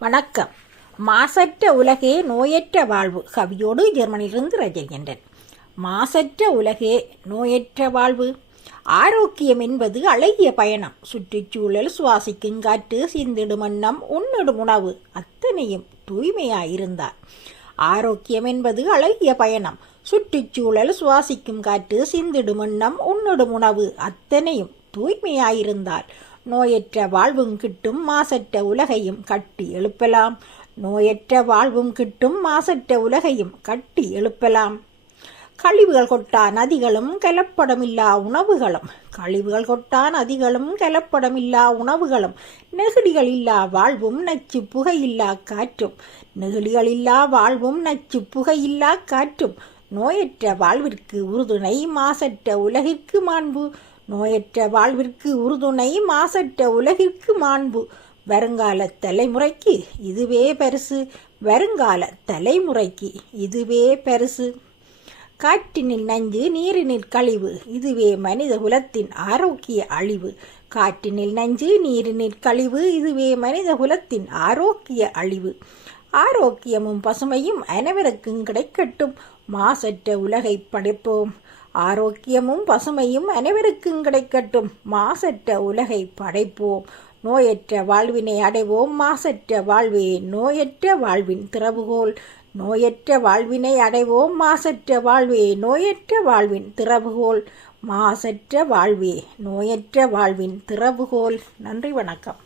வணக்கம். மாசற்ற உலகே நோயற்ற வாழ்வு. கவியோடு ஜெர்மனியிலிருந்து ரஜினிகண்டன். மாசற்ற உலகே நோயற்ற வாழ்வு. ஆரோக்கியம் என்பது அழகிய பயணம். சுற்றுச்சூழல், சுவாசிக்கும் காற்று, சிந்திடும் எண்ணம், உண்ணிடும் உணவு அத்தனையும் தூய்மையாயிருந்தார். ஆரோக்கியம் என்பது அழகிய பயணம். சுற்றுச்சூழல், சுவாசிக்கும் காற்று, சிந்திடும் எண்ணம், உண்ணிடும் உணவு அத்தனையும் தூய்மையாயிருந்தால் நோயற்ற வாழ்வும் கிட்டும், மாசற்ற உலகையும் கட்டி எழுப்பலாம். நோயற்ற வாழ்வும் கிட்டும், மாசற்ற உலகையும் கட்டி எழுப்பலாம். கழிவுகள் கொட்டா நதிகளும் கலப்படமில்லா உணவுகளும், கழிவுகள் கொட்டா நதிகளும் கலப்படமில்லா உணவுகளும், நெகிழிகள் இல்லா வாழ்வும் நச்சு புகையில்லா காற்றும், நெகிழிகள் இல்லா வாழ்வும் நச்சு புகையில்லா காற்றும், நோயற்ற வாழ்விற்கு உறுதுணை, மாசற்ற உலகிற்கு மாண்பு. நோயற்ற வாழ்விற்கு உறுதுணை, மாசற்ற உலகிற்கு மாண்பு. வருங்கால தலைமுறைக்கு இதுவே பரிசு. வருங்கால தலைமுறைக்கு இதுவே பரிசு. காற்றினில் நஞ்சு, நீரினில் கழிவு, இதுவே மனித குலத்தின் ஆரோக்கிய அழிவு. காற்றினில் நஞ்சு, நீரினில் கழிவு, இதுவே மனித குலத்தின் ஆரோக்கிய அழிவு. ஆரோக்கியமும் பசுமையும் அனைவருக்கும் கிடைக்கட்டும், மாசற்ற உலகை படைப்போம். ஆரோக்கியமும் பசுமையும் அனைவருக்கும் கிடைக்கட்டும், மாசற்ற உலகை படைப்போம். நோயற்ற வாழ்வினை அடைவோம், மாசற்ற வாழ்வே நோயற்ற வாழ்வின் திறவுகோல். நோயற்ற வாழ்வினை அடைவோம், மாசற்ற வாழ்வே நோயற்ற வாழ்வின் திறவுகோல். மாசற்ற வாழ்வே நோயற்ற வாழ்வின் திறவுகோல். நன்றி, வணக்கம்.